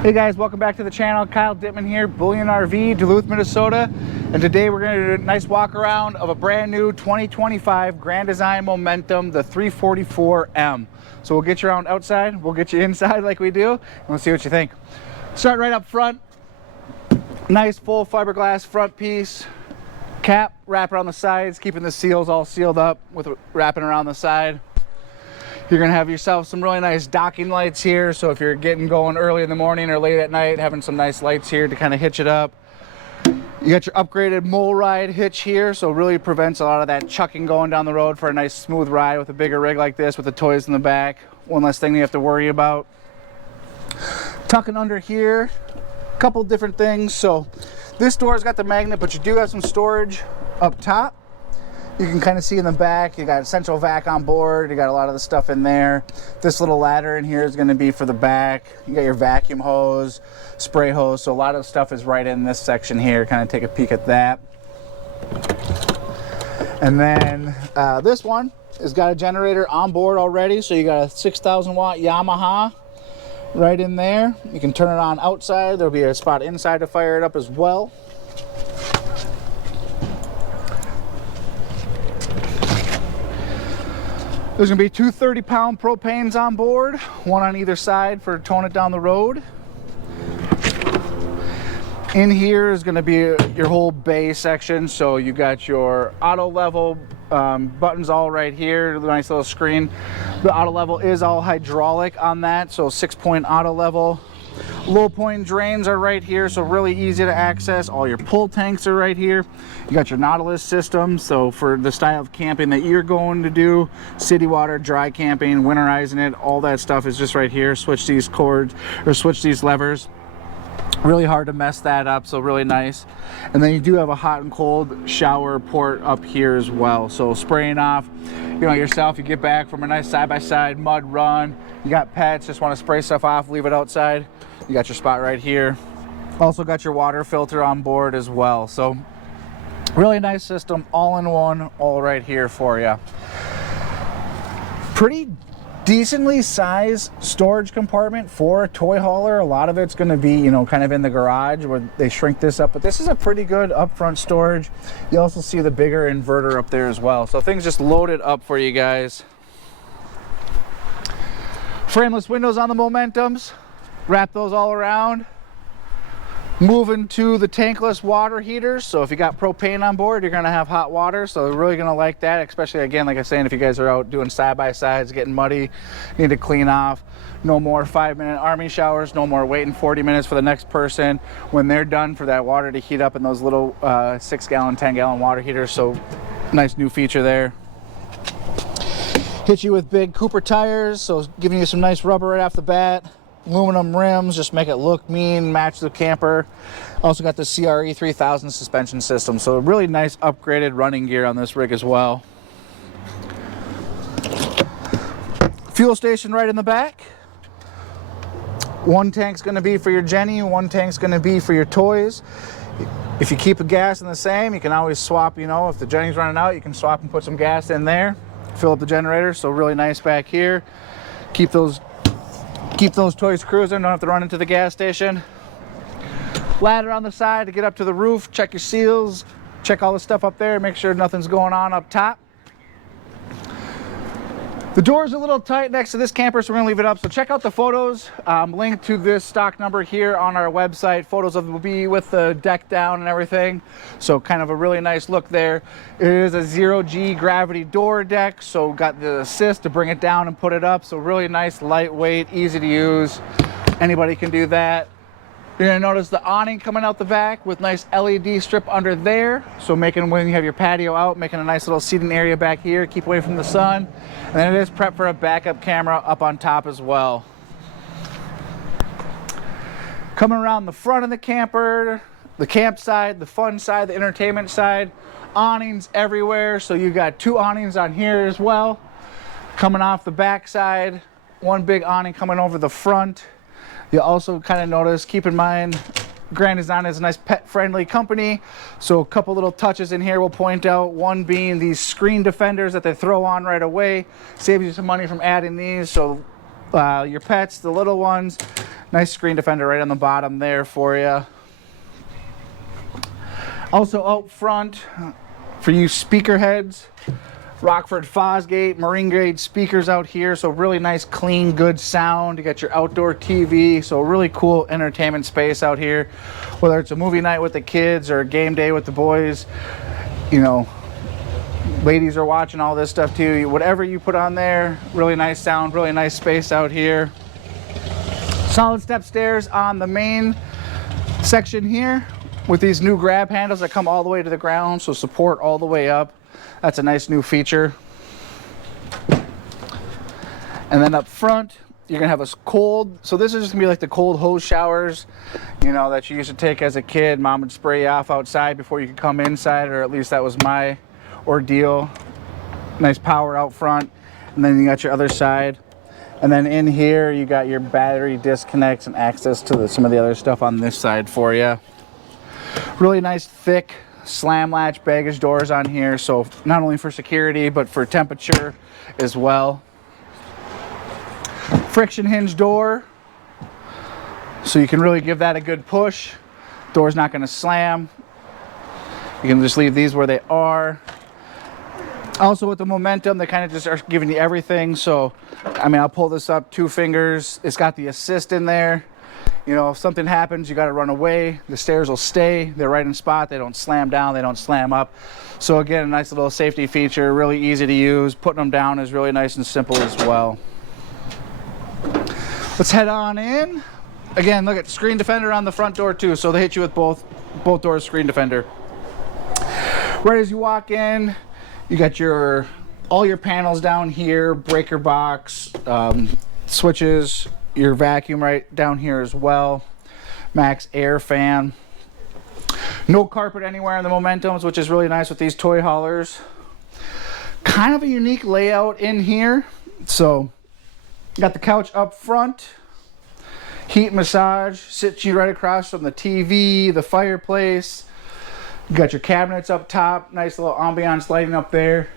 Hey guys, welcome back to the channel. Kyle Dittman here, Bullion RV, Duluth, Minnesota. And today we're going to do a nice walk around of a brand new 2025 Grand Design Momentum, the 344M. So we'll get you around outside, we'll get you inside like we do, and we'll see what you think. Start right up front. Nice full fiberglass front piece. Cap, wrap around the sides, keeping the seals all sealed up with wrapping around the side. You're gonna have yourself some really nice docking lights here. So if you're getting going early in the morning or late at night, having some nice lights here to kind of hitch it up. You got your upgraded mole ride hitch here. So it really prevents a lot of that chucking going down the road for a nice smooth ride with a bigger rig like this with the toys in the back. One less thing you have to worry about. Tucking under here, a couple different things. So this door's got the magnet, but you do have some storage up top. You can kind of see in the back, you got central vac on board, you got a lot of the stuff in there. This little ladder in here is going to be for the back. You got your vacuum hose, spray hose, so a lot of stuff is right in this section here. Kind of take a peek at that. And then this one has got a generator on board already, so you got a 6,000 watt Yamaha right in there. You can turn it on outside. There'll be a spot inside to fire it up as well. There's gonna be two 30-pound propanes on board, one on either side for towing it down the road. In here is gonna be your whole bay section. So you got your auto level buttons all right here, the nice little screen. The auto level is all hydraulic on that, so 6-point auto level. Low point drains are right here, so really easy to access. All your pull tanks are right here. You got your Nautilus system, so for the style of camping that you're going to do, city water, dry camping, winterizing it, all that stuff is just right here. Switch these cords or switch these levers. Really hard to mess that up, so really nice. And then you do have a hot and cold shower port up here as well. So spraying off, you know, yourself, you get back from a nice side-by-side mud run, you got pets, just want to spray stuff off, leave it outside. You got your spot right here. Also got your water filter on board as well. So really nice system, all in one, all right here for you. Pretty decently sized storage compartment for a toy hauler. A lot of it's going to be, you know, kind of in the garage where they shrink this up, but this is a pretty good upfront storage. You also see the bigger inverter up there as well. So things just loaded up for you guys. Frameless windows on the Momentums. Wrap those all around. Moving to the tankless water heaters. So if you got propane on board, you're gonna have hot water. So they're really gonna like that, especially again, like I was saying, if you guys are out doing side-by-sides, getting muddy, need to clean off. No more 5-minute army showers, no more waiting 40 minutes for the next person when they're done for that water to heat up in those little 6-gallon, 10-gallon water heaters. So nice new feature there. Hit you with big Cooper tires, so giving you some nice rubber right off the bat. Aluminum rims, just make it look mean, match the camper. Also got the CRE 3000 suspension system, so a really nice upgraded running gear on this rig as well. Fuel station right in the back. One tank's going to be for your Jenny, one tank's going to be for your toys. If you keep the gas in the same, you can always swap, you know, if the Jenny's running out, you can swap and put some gas in there, fill up the generator. So really nice back here. Keep those toys cruising, don't have to run into the gas station. Ladder on the side to get up to the roof, check your seals, check all the stuff up there, make sure nothing's going on up top. The door's a little tight next to this camper, so we're gonna leave it up. So check out the photos, linked to this stock number here on our website. Photos of will be with the deck down and everything. So kind of a really nice look there. It is a 0G gravity door deck, so got the assist to bring it down and put it up. So really nice, lightweight, easy to use. Anybody can do that. You're gonna notice the awning coming out the back with nice LED strip under there. So making, when you have your patio out, making a nice little seating area back here, keep away from the sun. And then it is prepped for a backup camera up on top as well. Coming around the front of the camper, the camp side, the fun side, the entertainment side, awnings everywhere. So you got two awnings on here as well. Coming off the back side, one big awning coming over the front. You'll also kind of notice, keep in mind, Grand Design is a nice pet-friendly company, so a couple little touches in here we'll point out. One being these screen defenders that they throw on right away. Saves you some money from adding these, so your pets, the little ones. Nice screen defender right on the bottom there for you. Also out front, for you speaker heads, Rockford Fosgate marine grade speakers out here, so really nice clean good sound. You got your outdoor TV, so really cool entertainment space out here, whether it's a movie night with the kids or a game day with the boys. You know, ladies are watching all this stuff too. Whatever you put on there, really nice sound, really nice space out here. Solid step stairs on the main section here with these new grab handles that come all the way to the ground, so support all the way up. That's a nice new feature. And then up front, you're gonna have a cold, so this is just gonna be like the cold hose showers, you know, that you used to take as a kid. Mom would spray you off outside before you could come inside, or at least that was my ordeal. Nice power out front. And then you got your other side. And then in here, you got your battery disconnects and access to some of the other stuff on this side for you. Really nice thick slam latch baggage doors on here, so not only for security but for temperature as well. Friction hinge door, so you can really give that a good push. Door's not going to slam. You can just leave these where they are. Also with the momentum, they kind of just are giving you everything. So I mean, I'll pull this up 2 fingers. It's got the assist in there. You know, if something happens, you got to run away. The stairs will stay. They're right in spot. They don't slam down. They don't slam up. So again, a nice little safety feature. Really easy to use. Putting them down is really nice and simple as well. Let's head on in. Again, look at screen defender on the front door too. So they hit you with both doors screen defender. Right as you walk in, you got all your panels down here, breaker box, switches, your vacuum right down here as well, max air fan. No carpet anywhere in the Momentums, which is really nice with these toy haulers. Kind of a unique layout in here. So you got the couch up front, heat massage, sits you right across from the TV, the fireplace. You got your cabinets up top, nice little ambiance lighting up there.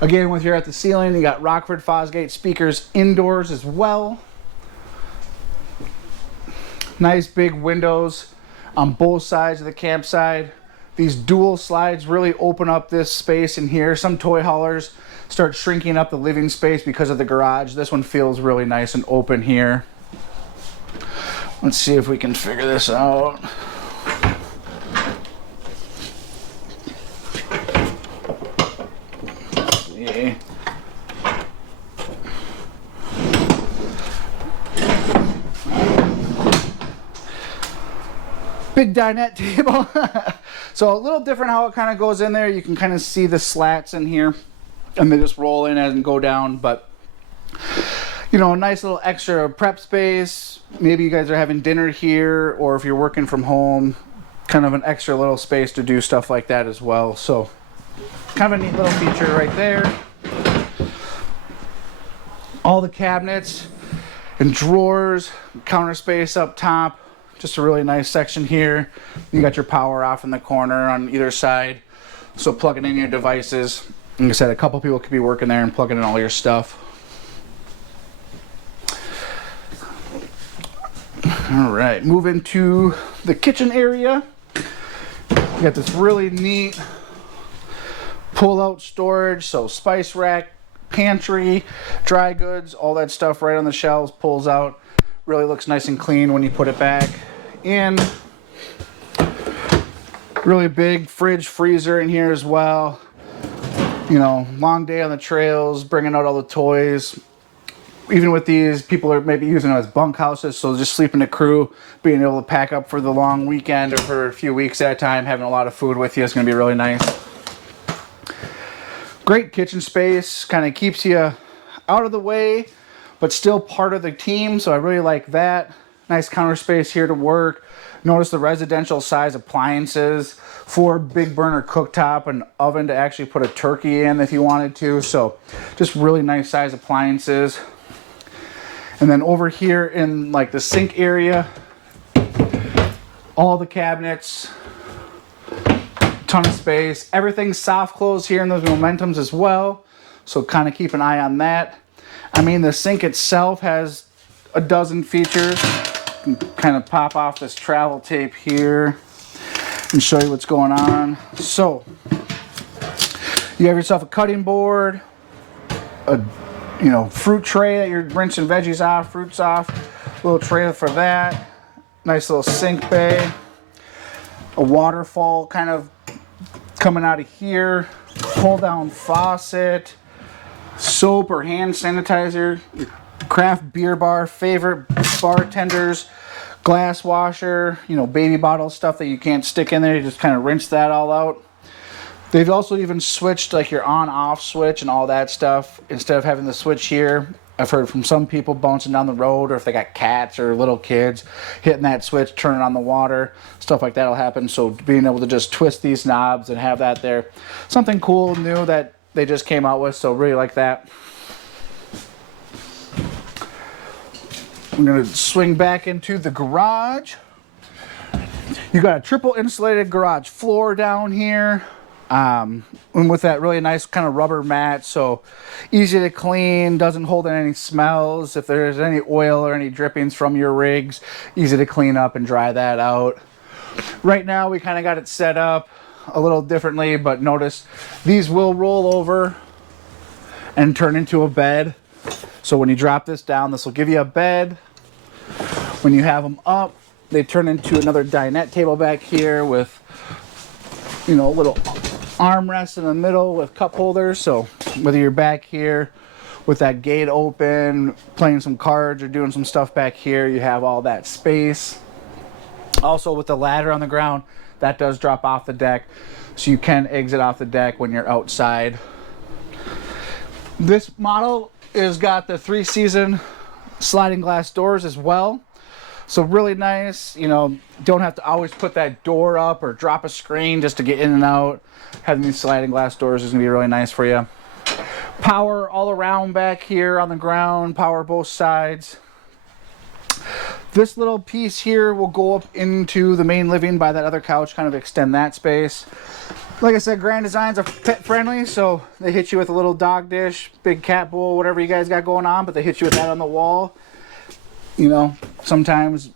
Again, with your at the ceiling, you got Rockford Fosgate speakers indoors as well. Nice big windows on both sides of the campsite. These dual slides really open up this space in here. Some toy haulers start shrinking up the living space because of the garage. This one feels really nice and open here. Let's see if we can figure this out. Yeah. Big dinette table. So a little different how it kind of goes in there. You can kind of see the slats in here and they just roll in and go down, but you know, a nice little extra prep space. Maybe you guys are having dinner here, or if you're working from home, kind of an extra little space to do stuff like that as well. So kind of a neat little feature right there. All the cabinets and drawers, counter space up top. Just a really nice section here. You got your power off in the corner on either side. So plugging in your devices. Like I said, a couple people could be working there and plugging in all your stuff. All right, move into the kitchen area. You got this really neat pull-out storage. So spice rack, pantry, dry goods, all that stuff right on the shelves pulls out. Really looks nice and clean when you put it back in. Really big fridge, freezer in here as well. You know, long day on the trails, bringing out all the toys. Even with these, people are maybe using them as bunkhouses, so just sleeping the crew, being able to pack up for the long weekend or for a few weeks at a time, having a lot of food with you is going to be really nice. Great kitchen space, kind of keeps you out of the way, but still part of the team, so I really like that. Nice counter space here to work. Notice the residential size appliances, 4 big burner cooktop, an oven to actually put a turkey in if you wanted to, so just really nice size appliances. And then over here in like the sink area, all the cabinets, ton of space. Everything's soft close here in those Momentums as well, so kind of keep an eye on that. I mean, the sink itself has a dozen features. You can kind of pop off this travel tape here and show you what's going on. So you have yourself a cutting board, a fruit tray that you're rinsing veggies off, fruits off, a little tray for that, nice little sink bay, a waterfall kind of coming out of here, pull down faucet, soap or hand sanitizer, craft beer bar, favorite bartenders, glass washer, baby bottle stuff that you can't stick in there, you just kind of rinse that all out. They've also even switched like your on-off switch and all that stuff. Instead of having the switch here, I've heard from some people bouncing down the road, or if they got cats or little kids, hitting that switch, turning on the water, stuff like that will happen. So being able to just twist these knobs and have that there, something cool, new that they just came out with, so really like that. I'm gonna swing back into the garage. You got a triple insulated garage floor down here. And with that really nice kind of rubber mat, so easy to clean, doesn't hold in any smells. If there's any oil or any drippings from your rigs, easy to clean up and dry that out. Right now we kind of got it set up a little differently, but notice these will roll over and turn into a bed. So when you drop this down, this will give you a bed. When you have them up, they turn into another dinette table back here with a little armrest in the middle with cup holders. So whether you're back here with that gate open, playing some cards or doing some stuff back here, you have all that space. Also with the ladder on the ground, that does drop off the deck, so you can exit off the deck when you're outside. This model has got the 3-season sliding glass doors as well. So really nice, don't have to always put that door up or drop a screen just to get in and out. Having these sliding glass doors is gonna be really nice for you. Power all around back here on the ground, power both sides. This little piece here will go up into the main living by that other couch, kind of extend that space. Like I said, Grand Designs are pet friendly, so they hit you with a little dog dish, big cat bowl, whatever you guys got going on, but they hit you with that on the wall. Sometimes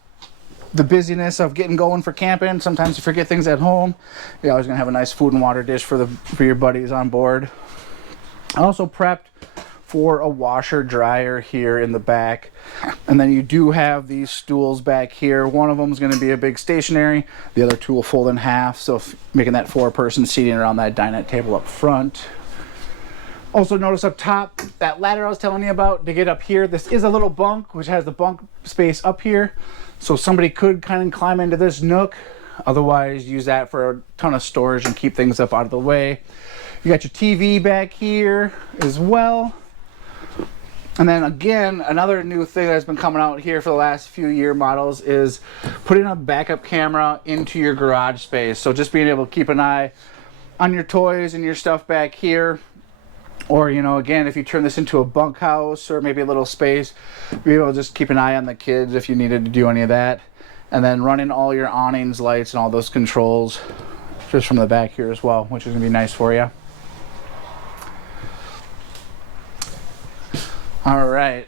the busyness of getting going for camping, sometimes you forget things at home. You're always gonna have a nice food and water dish for your buddies on board. I also prepped for a washer dryer here in the back, and then you do have these stools back here. One of them is going to be a big stationary, the other two will fold in half, so making that 4-person seating around that dinette table up front. Also notice up top, that ladder I was telling you about to get up here, this is a little bunk which has the bunk space up here, so somebody could kind of climb into this nook. Otherwise use that for a ton of storage and keep things up out of the way. You got your TV back here as well. And then again, another new thing that's been coming out here for the last few year models is putting a backup camera into your garage space. So just being able to keep an eye on your toys and your stuff back here. Or, again, if you turn this into a bunkhouse or maybe a little space, be able to just keep an eye on the kids if you needed to do any of that. And then running all your awnings, lights, and all those controls just from the back here as well, which is going to be nice for you. All right,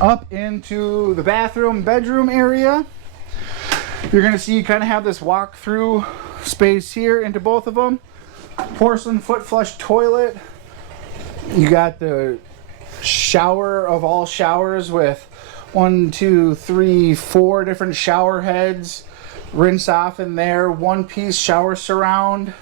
up into the bedroom area. You're gonna see you kind of have this walk-through space here into both of them. Porcelain foot flush toilet. You got the shower of all showers with 1, 2, 3, 4 different shower heads. Rinse off in there, one-piece shower surround.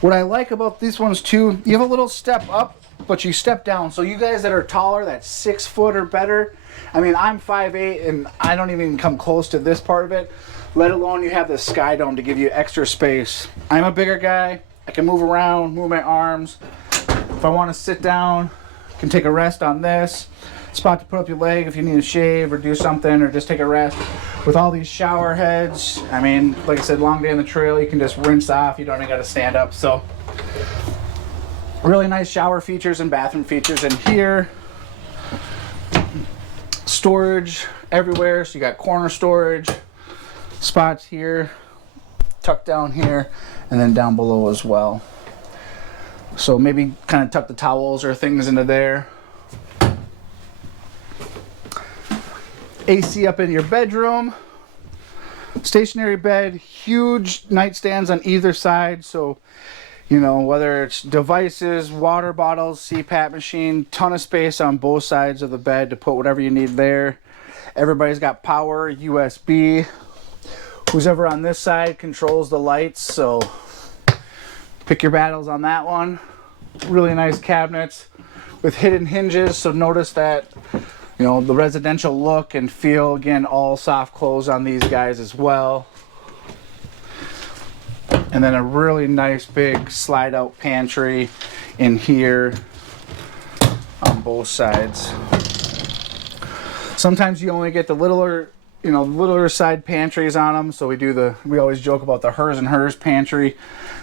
What I like about these ones too, you have a little step up, but you step down. So you guys that are taller, that's 6 foot or better. I mean, I'm 5'8", and I don't even come close to this part of it, let alone you have the sky dome to give you extra space. I'm a bigger guy. I can move around, move my arms. If I want to sit down, I can take a rest on this. Spot to put up your leg if you need to shave or do something, or just take a rest. With all these shower heads, I mean, like I said, long day on the trail, you can just rinse off. You don't even got to stand up. So really nice shower features and bathroom features in here. Storage everywhere. So you got corner storage spots here, tucked down here, and then down below as well. So maybe kind of tuck the towels or things into there. AC up in your bedroom. Stationary bed, huge nightstands on either side, so you know, whether it's devices, water bottles, CPAP machine, ton of space on both sides of the bed to put whatever you need there. Everybody's got power, USB. Who's ever on this side controls the lights, so pick your battles on that one. Really nice cabinets with hidden hinges, so notice that, you know, the residential look and feel. Again, all soft close on these guys as well. And then a really nice big slide out pantry in here on both sides. Sometimes you only get the littler, you know, littler side pantries on them, so we always joke about the hers and hers pantry.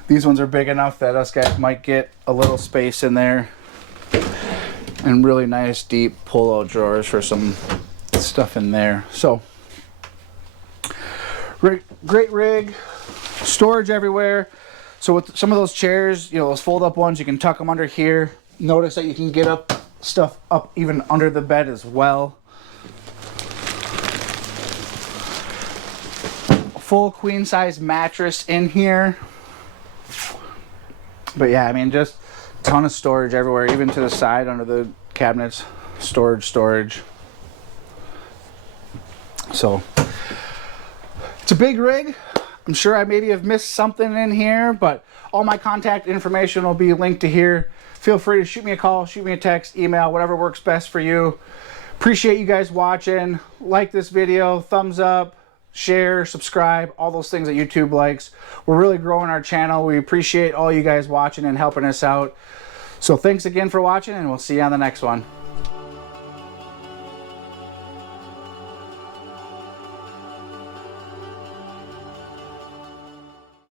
These ones are big enough that us guys might get a little space in there. And really nice deep pull-out drawers for some stuff in there. So great rig, storage everywhere. So with some of those chairs, you know, those fold-up ones, you can tuck them under here. Notice that you can get stuff up even under the bed as well. Full queen size mattress in here. But yeah, I mean, just ton of storage everywhere, even to the side under the cabinets. Storage. So it's a big rig. I'm sure I maybe have missed something in here, but all my contact information will be linked to here. Feel free to shoot me a call, shoot me a text, email, whatever works best for you. Appreciate you guys watching. Like this video, thumbs up, share, subscribe, all those things that YouTube likes. We're really growing our channel. We appreciate all you guys watching and helping us out. So thanks again for watching, and we'll see you on the next one.